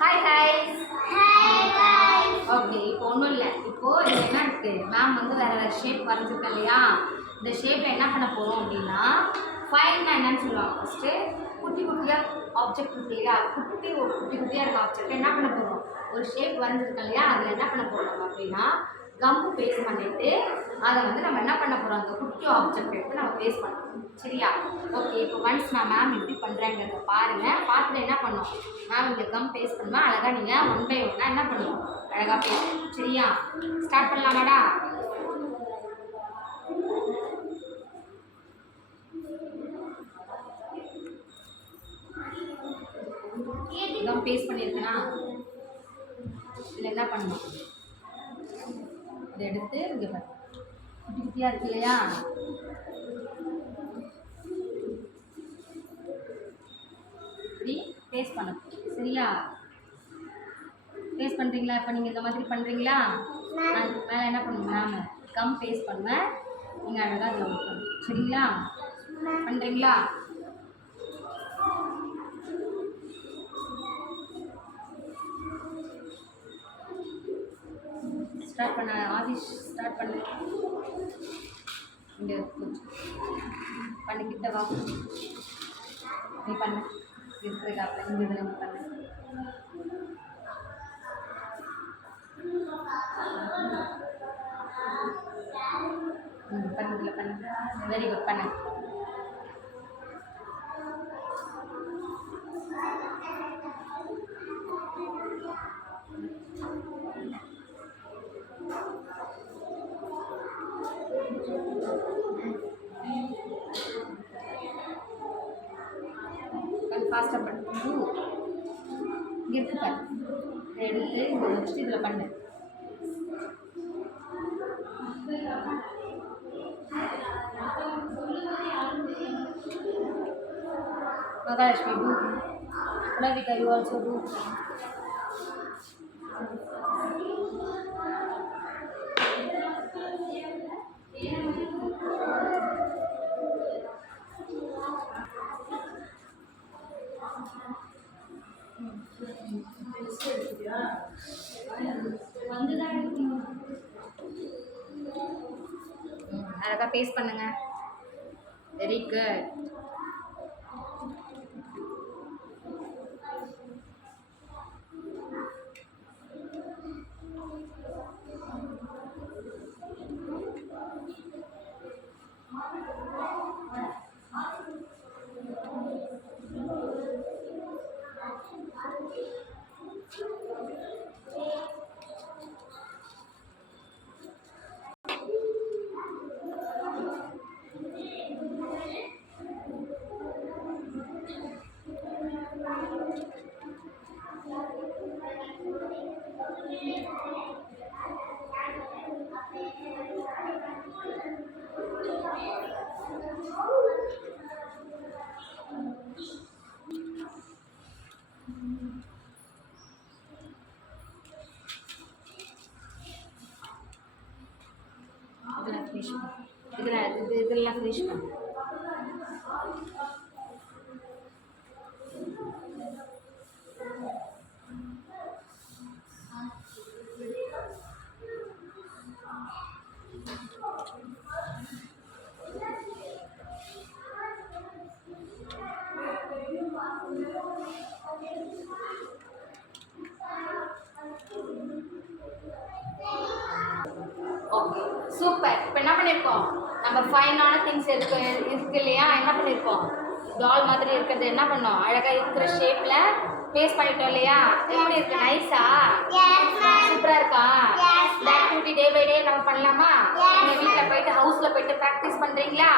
Hi ஹாய்ஸ். Hi hi. Okay, இப்போ ஒன்றும் இல்லை. இப்போது இது என்ன இருக்குது, மேம் வந்து வேறு வேறு ஷேப் வரைஞ்சிருக்கேன் இல்லையா? இந்த ஷேப்பில் என்ன பண்ண போகிறோம் அப்படின்னா, ஃபைன்னா என்னன்னு சொல்லுவாங்க. ஃபஸ்ட்டு குட்டி குட்டியாக ஆப்ஜெக்ட் இருக்கு இல்லையா? குட்டி குட்டியாக இருக்க ஆப்ஜெக்ட் என்ன பண்ண போகிறோம், ஒரு ஷேப் வரைஞ்சிருக்கோம் இல்லையா? அதில் என்ன பண்ண போகிறோம் அப்படின்னா, கம்மு பேஸ்ட் பண்ணிவிட்டு அதை வந்து நம்ம என்ன பண்ண போகிறோம், அந்த குட்டி ஆப்ஜெக்ட் எடுத்து நம்ம பேஸ்ட் பண்ணணும். சரியா? ஓகே, இப்போ ஒன்ஸ் நான் மேம் எப்படி பண்ணுறேங்கிறத பாருங்கள். பார்த்துட்டு என்ன பண்ணோம், மேம் இங்கே கம் பேஸ்ட் பண்ணுவேன். அழகாக நீங்கள் 1 by 1 என்ன பண்ணுவோம், அழகாக பேஸ்ட். சரியா? ஸ்டார்ட் பண்ணலாமாடா? கம் பேஸ்ட் பண்ணியிருக்கேனா? இதில் என்ன பண்ணணும், இதை எடுத்து இங்கே குட்டி குட்டியாக இருக்கு இல்லையா? இப்படி பேஸ்ட் பண்ணணும். சரியா? பேஸ்ட் பண்ணுறீங்களா? இப்போ நீங்கள் இந்த மாதிரி பண்ணுறீங்களா? நான் மேலே என்ன பண்ணுங்க, மேம் கம் பேஸ்ட் பண்ணுவேன், நீங்கள் அழகாக அதில் வைக்கணும். சரிங்களா? பண்ணுறீங்களா? ஸ்டார்ட் பண்ண ஆதிஷ், ஸ்டார்ட் பண்ணு. இங்கே கொஞ்சம் பண்ணிக்கிட்ட வா, நீ பண்ணு. இருக்கிறதாப்ல இந்த இதில் நீ பண்ணு. பண்ணு, இதில் பண்ணு. வெரி குட், பண்ணு. ஃபாஸ்ட்டாக பண்ணு. இங்கே இருக்கு பாரு, இதை எடுத்து இதை வச்சுட்டு இதில் பண்ணு. Mahalakshmi do. Pranavika, you also do. அழகாக பேஸ்ட் பண்ணுங்க. Very good. இதெல்லாம் ஃபினிஷ் பண்ணு. Okay, super. இப்போ என்ன பண்ணியிருக்கோம், நம்ம ஃபைனான திங்ஸ் இருக்கு இல்லையா? என்ன பண்ணியிருக்கோம், டால் மாதிரி இருக்கிறது என்ன பண்ணோம், அழகாக இருக்கிற ஷேப்பில் பேஸ்ட் பண்ணிட்டோம் இல்லையா? எப்படி இருக்கு, நைஸா? சூப்பராக இருக்கா? இந்த ஆக்டிவிட்டி டே பை டே நம்ம பண்ணலாமா? நீங்கள் வீட்டில் போயிட்டு ஹவுஸில் போயிட்டு ப்ராக்டிஸ் பண்ணுறீங்களா?